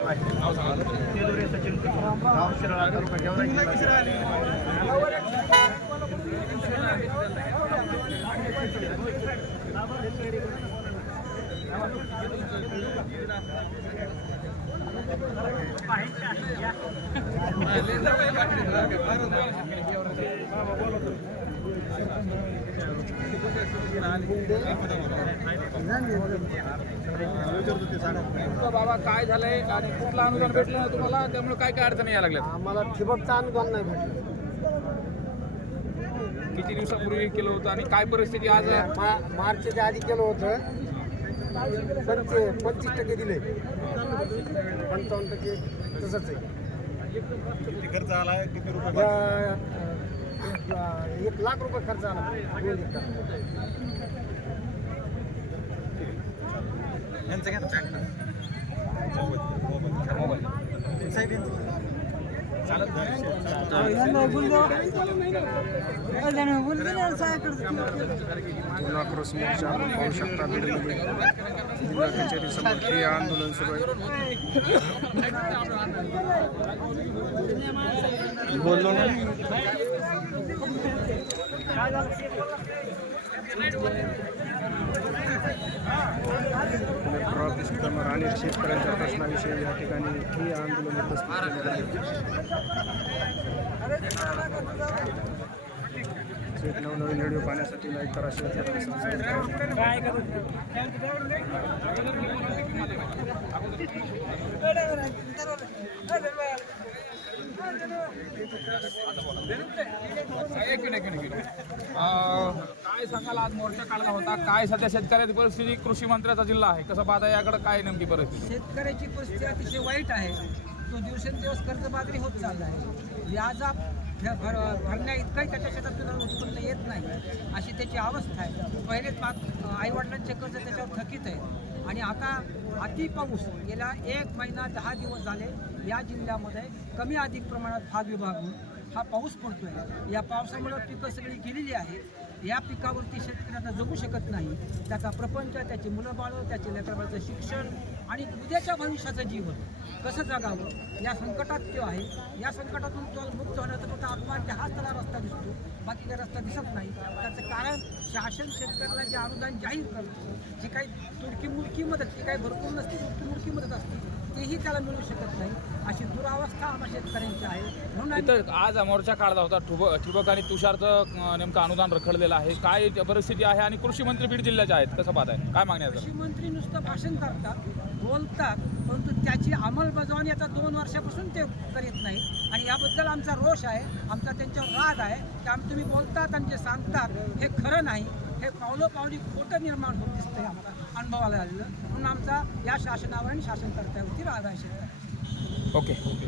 तेजुरे सचिन गाव शिराळा तालुका गेवराई जिल्हा. नेमकं बाबा काय झालंय? आणि कुठलं अनुदान भेटलं ना तुम्हाला? त्यामुळे काय काय अडचणी यायला लागल्यात? आम्हाला ठिबकचं अनुदान नाही भेटलं. किती दिवसापूर्वी केलं होतं आणि काय परिस्थिती आज? मा- मार्चच्या आधी केलं होतं. पंचे पंचवीस टक्के दिले. पंचावन्न टक्के तसंच आहे. किती खर्च आला किती रुपये एक लाख रुपये खर्च आला. क्रॉस मोर्चा पाहू शकता जिल्हा कचेरी समोर ठिय्या आंदोलन सुरू आहे बोललो ना. कलेक्टर ऑफिस शेतकऱ्यांच्या प्रश्नाविषयी या ठिकाणी ही आंदोलन नवनवीन व्हिडिओ पाहण्यासाठी लाईक करा शेअर करा सबस्क्राईब करा एक मिनिट एक मिनिट, एक मिनिट अं, काय सांगाल आज मोर्चा काढला होता? काय सध्या शेतकऱ्याची परिस्थिती? कृषी मंत्र्याचा जिल्हा आहे. कसं पाहता याकडे काय नेमकी परिस्थिती? शेतकऱ्याची परिस्थिती अतिशय वाईट आहे. तो दिवसेंदिवस कर्जबाजारी होत चालला आहे. व्याजा भर भरण्या इतकाही त्याच्या शेतातून उत्पन्न येत नाही. अशी त्याची अवस्था आहे. पहिलेच माग आईवडिलांचे कर्ज त्याच्यावर थकीत आहे आणि आता अति पाऊस गेला एक महिना दहा दिवस झाले या जिल्ह्यामध्ये कमी अधिक प्रमाणात भाग विभागून हा पाऊस पडतोय. या पावसामुळं पिकं सगळी गेलेली आहेत. या पिकावरती शेतकरी आता जगू शकत नाही. त्याचा प्रपंच त्याची मुलं बाळं त्याचे लेकरबाळचं शिक्षण आणि उद्याच्या भविष्याचं जीवन कसं जगावं? या संकटात तो आहे. या संकटातून तो मुक्त होण्याचा फक्त आत्महत्या हाच त्याला रस्ता दिसतो. बाकी काही रस्ता दिसत नाही. त्याचं कारण शासन शेतकऱ्याला जे अनुदान जाहीर करतो जी काही तुडकी मुडकी मदत जी काही भरपूर नसते तुडकी मुडकी मदत असते तेही त्याला मिळू शकत नाही. अशी दुरावस्था आम्हा शेतकऱ्यांची आहे. म्हणून इथं आज मोर्चा काढला होता. ठुबक ठिबक आणि तुषारचं नेमकं अनुदान रखडलेलं आहे. काय परिस्थिती आहे आणि कृषी मंत्री बीड जिल्ह्याचे आहेत? कसं पाहताय? काय मागण्या? कृषी मंत्री नुसतं भाषण करतात बोलतात परंतु त्याची अंमलबजावणी आता दोन वर्षापासून ते करीत नाही आणि याबद्दल आमचा रोष आहे आमचा त्यांच्यावर राग आहे. की आम्ही तुम्ही बोलतात आणि जे सांगतात हे खरं नाही. हे पावलोपावली खोटं निर्माण होत दिसतंय आम्हाला अनुभवाला आलेलं. म्हणून आमचा या शासनावर आणि शासनकर्त्यावरती राग आहे. Okay okay